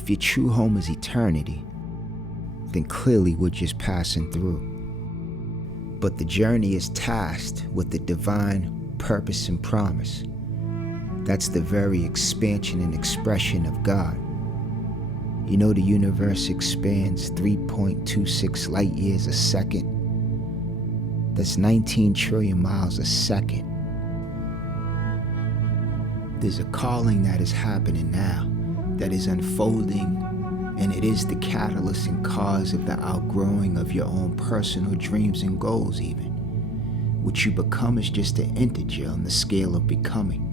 If your true home is eternity, then clearly we're just passing through. But the journey is tasked with the divine purpose and promise. That's the very expansion and expression of God. You know, the universe expands 3.26 light years a second. That's 19 trillion miles a second. There's a calling that is happening now, that is unfolding, and it is the catalyst and cause of the outgrowing of your own personal dreams and goals even. What you become is just an integer on the scale of becoming.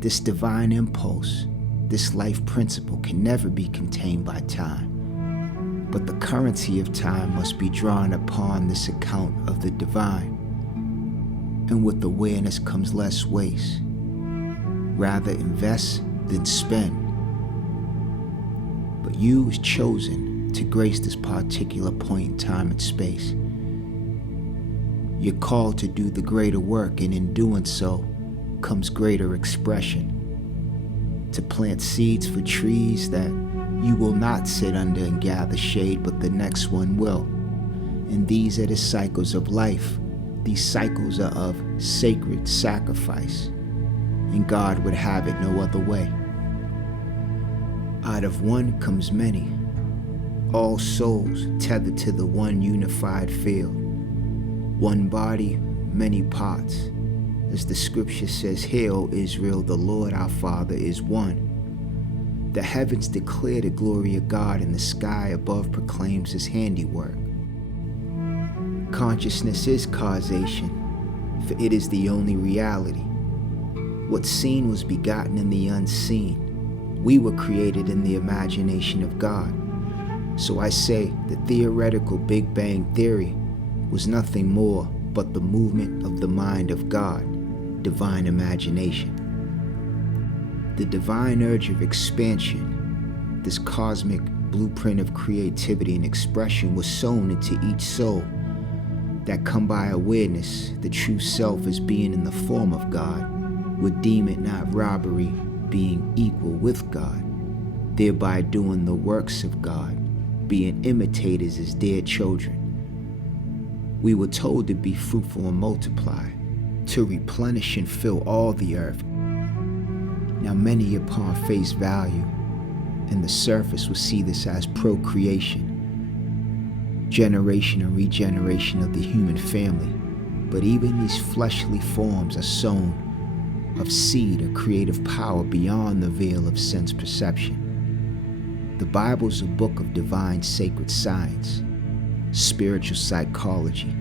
This divine impulse, this life principle can never be contained by time. But the currency of time must be drawn upon this account of the divine. And with awareness comes less waste. Rather invest than spend. But you is chosen to grace this particular point in time and space. You're called to do the greater work, and in doing so comes greater expression. To plant seeds for trees that you will not sit under and gather shade, but the next one will. And these are the cycles of life. These cycles are of sacred sacrifice. And God would have it no other way. Out of one comes many, all souls tethered to the one unified field. One body, many parts. As the scripture says, "Hear, O Israel, the Lord our Father is one." The heavens declare the glory of God, and the sky above proclaims his handiwork. Consciousness is causation, for it is the only reality. What's seen was begotten in the unseen. We were created in the imagination of God. So I say the theoretical Big Bang Theory was nothing more but the movement of the mind of God, divine imagination. The divine urge of expansion, this cosmic blueprint of creativity and expression, was sown into each soul that come by awareness the true self as being in the form of God, would deem it not robbery being equal with God, thereby doing the works of God, being imitators as dear children. We were told to be fruitful and multiply, to replenish and fill all the earth. Now many upon face value and the surface will see this as procreation, generation and regeneration of the human family. But even these fleshly forms are sown of seed or creative power beyond the veil of sense perception. The Bible is a book of divine sacred science, spiritual psychology,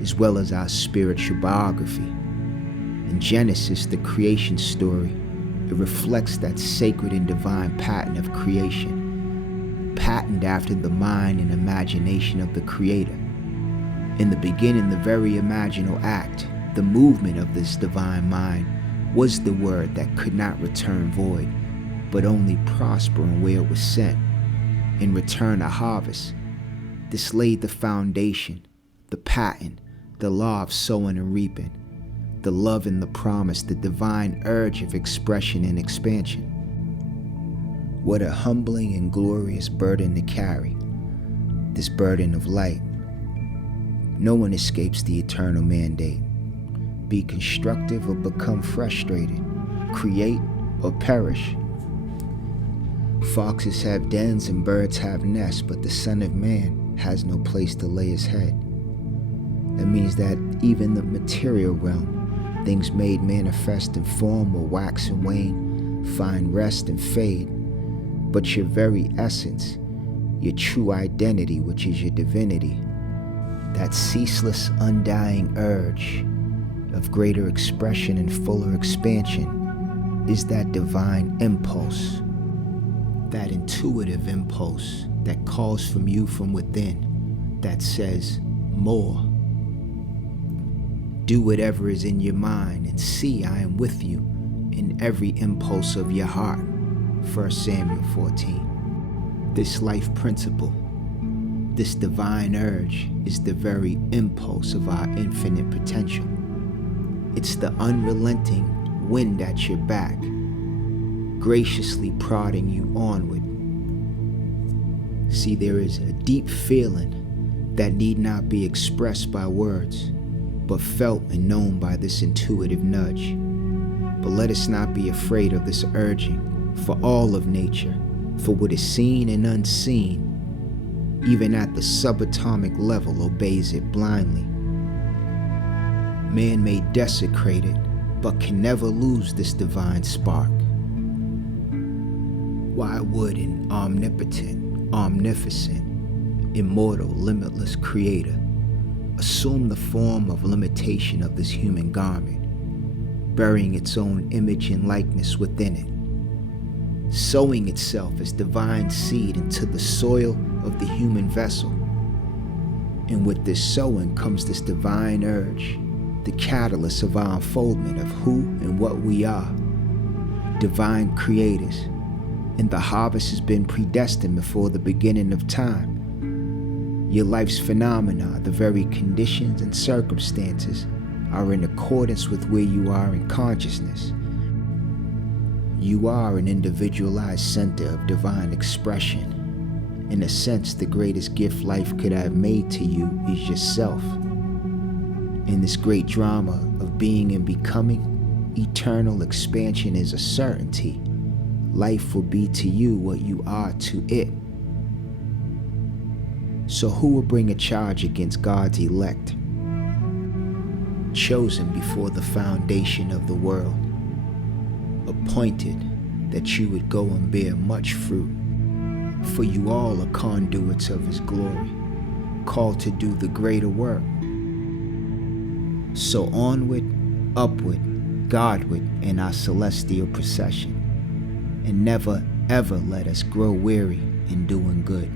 as well as our spiritual biography. In Genesis, the creation story, it reflects that sacred and divine pattern of creation, patterned after the mind and imagination of the Creator. In the beginning, the very imaginal act, the movement of this divine mind, was the word that could not return void, but only prosper in where it was sent, and return a harvest. This laid the foundation, the pattern, the law of sowing and reaping, the love and the promise, the divine urge of expression and expansion. What a humbling and glorious burden to carry, this burden of light. No one escapes the eternal mandate. Be constructive or become frustrated, create or perish. Foxes have dens and birds have nests, but the Son of Man has no place to lay his head. That means that even the material realm, things made manifest in form will wax and wane, find rest and fade. But your very essence, your true identity, which is your divinity, that ceaseless, undying urge of greater expression and fuller expansion, is that divine impulse, that intuitive impulse that calls from you from within, that says more. Do whatever is in your mind, and see I am with you in every impulse of your heart. 1 Samuel 14. This life principle, this divine urge, is the very impulse of our infinite potential. It's the unrelenting wind at your back, graciously prodding you onward, See, there is a deep feeling that need not be expressed by words, but felt and known by this intuitive nudge. But let us not be afraid of this urging for all of nature, for what is seen and unseen, even at the subatomic level, obeys it blindly. Man may desecrate it, but can never lose this divine spark. Why would an omnipotent, omnificent, immortal, limitless creator assume the form of limitation of this human garment, burying its own image and likeness within it, sowing itself as divine seed into the soil of the human vessel? And with this sowing comes this divine urge, the catalyst of our unfoldment of who and what we are, divine creators. And the harvest has been predestined before the beginning of time. Your life's phenomena, the very conditions and circumstances, are in accordance with where you are in consciousness. You are an individualized center of divine expression. In a sense, the greatest gift life could have made to you is yourself. In this great drama of being and becoming, eternal expansion is a certainty. Life will be to you what you are to it. So who will bring a charge against God's elect, chosen before the foundation of the world, appointed that you would go and bear much fruit? For you all are conduits of His glory, called to do the greater work. So onward, upward, Godward in our celestial procession, and never ever let us grow weary in doing good.